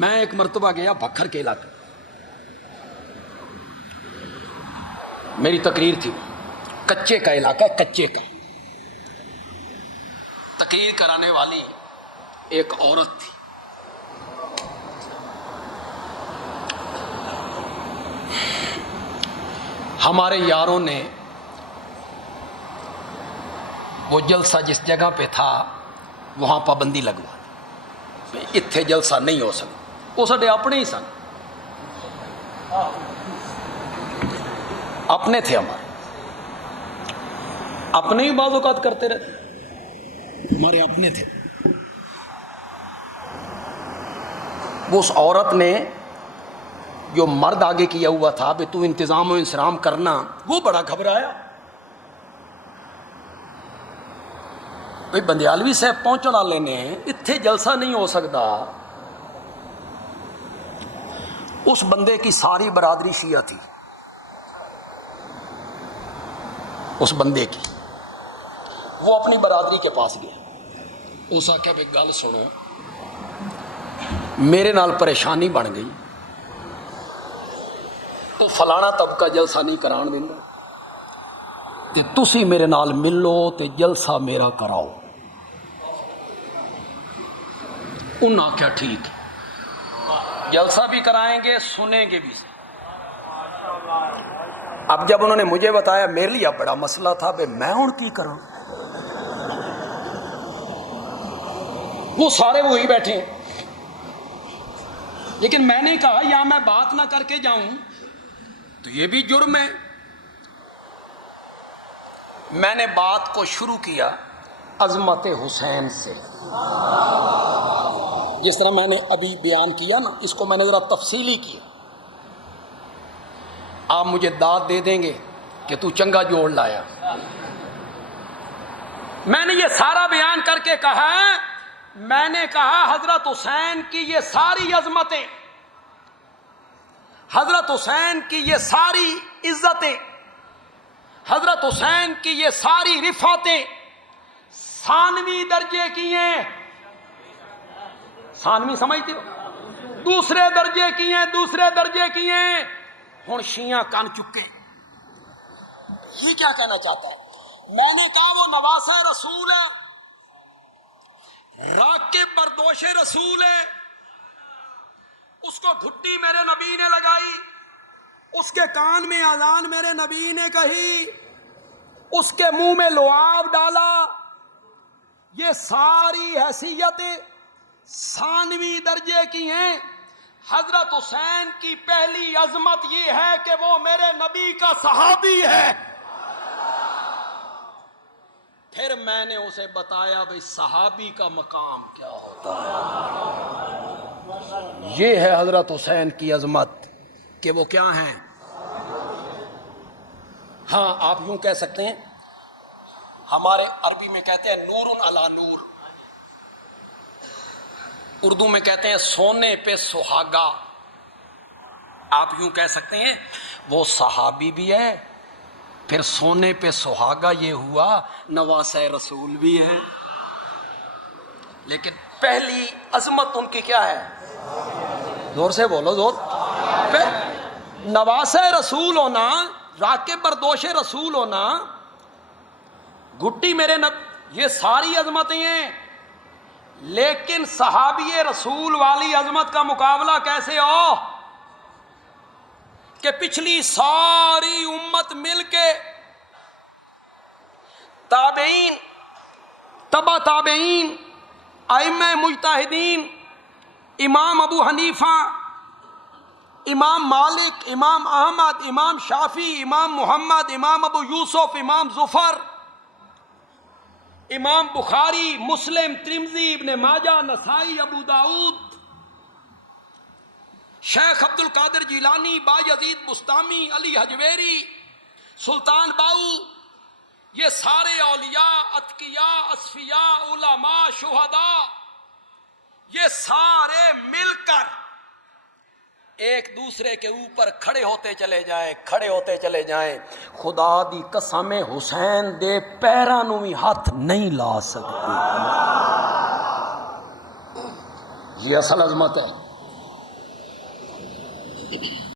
میں ایک مرتبہ گیا بکھر کے علاقے، میری تقریر تھی، کچے کا علاقہ، کچے کا، تقریر کرانے والی ایک عورت تھی، ہمارے یاروں نے وہ جلسہ جس جگہ پہ تھا وہاں پابندی لگوا دی، اتنے جلسہ نہیں ہو سکتا، وہ سارے اپنے ہی سن، اپنے تھے، ہمارے اپنے ہی بعض اوقات کرتے رہتے، ہمارے اپنے تھے۔ وہ اس عورت نے جو مرد آگے کیا ہوا تھا کہ تو انتظام و انصرام کرنا، وہ بڑا گھبرایا، بھئی بندیالوی صاحب پہنچن والے نے، اتنے جلسہ نہیں ہو سکتا۔ اس بندے کی ساری برادری شیعہ تھی، اس بندے کی، وہ اپنی برادری کے پاس گیا، اس آخیا بھئی گل سنو، میرے نال پریشانی بن گئی، تو فلانا طبقہ جلسہ نہیں کران دیندا تے تسی میرے نال ملو تے جلسہ میرا کراؤ۔ انہوں نے آخیا ٹھیک، جلسہ بھی کرائیں گے، سنیں گے بھی۔ اب جب انہوں نے مجھے بتایا، میرے لیے بڑا مسئلہ تھا کہ میں ہوں کی کروں، وہ سارے وہی بیٹھے ہیں، لیکن میں نے کہا یا میں بات نہ کر کے جاؤں تو یہ بھی جرم ہے۔ میں نے بات کو شروع کیا عظمت حسین سے، جس طرح میں نے ابھی بیان کیا نا، اس کو میں نے ذرا تفصیلی کیا۔ آپ مجھے داد دے دیں گے کہ تو چنگا جوڑ لایا۔ میں نے یہ سارا بیان کر کے کہا، میں نے کہا حضرت حسین کی یہ ساری عظمتیں، حضرت حسین کی یہ ساری عزتیں، حضرت حسین کی یہ ساری رفعتیں ثانوی درجے کی ہیں، ثانوی سمجھتے ہو، دوسرے درجے کی ہیں، دوسرے درجے کی ہیں۔ ہن شیعہ کن چکے، یہ کیا کہنا چاہتا ہے؟ میں نے کہا وہ نواسہ رسول ہے، راکب بردوش رسول ہے، اس کو گھٹی میرے نبی نے لگائی، اس کے کان میں اذان میرے نبی نے کہی، اس کے منہ میں لعاب ڈالا، یہ ساری حیثیتیں ثانوی درجے کی ہیں۔ حضرت حسین کی پہلی عظمت یہ ہے کہ وہ میرے نبی کا صحابی ہے۔ پھر میں نے اسے بتایا بھئی صحابی کا مقام کیا ہوتا ہے، یہ ہے حضرت حسین کی عظمت کہ وہ کیا ہیں۔ ہاں آپ یوں کہہ سکتے ہیں، ہمارے عربی میں کہتے ہیں نور علی نور، اردو میں کہتے ہیں سونے پہ سہاگا، آپ یوں کہہ سکتے ہیں وہ صحابی بھی ہے، پھر سونے پہ سہاگا یہ ہوا نواسہ رسول بھی ہے، لیکن پہلی عظمت ان کی کیا ہے؟ زور سے بولو، زور، نواسہ رسول ہونا، راکب بردوش رسول ہونا، گھٹی میرے یہ ساری عظمتیں ہیں، لیکن صحابی رسول والی عظمت کا مقابلہ کیسے ہو کہ پچھلی ساری امت مل کے، تابعین، تبع تابعین، ائمہ مجتہدین، امام ابو حنیفہ، امام مالک، امام احمد، امام شافعی، امام محمد، امام ابو یوسف، امام ظفر، امام بخاری، مسلم، ترمذی، ابن ماجہ، نسائی، ابو داؤد، شیخ عبد القادر جیلانی، بایزید بستامی، علی حجویری، سلطان باؤ، یہ سارے اولیاء، اتقیاء، اصفیاء، علماء، شہداء، یہ سارے مل کر ایک دوسرے کے اوپر کھڑے ہوتے چلے جائیں، کھڑے ہوتے چلے جائیں، خدا دی قسم حسین دے پیراں نوں بھی ہاتھ نہیں لا سکتے۔ یہ اصل عظمت ہے۔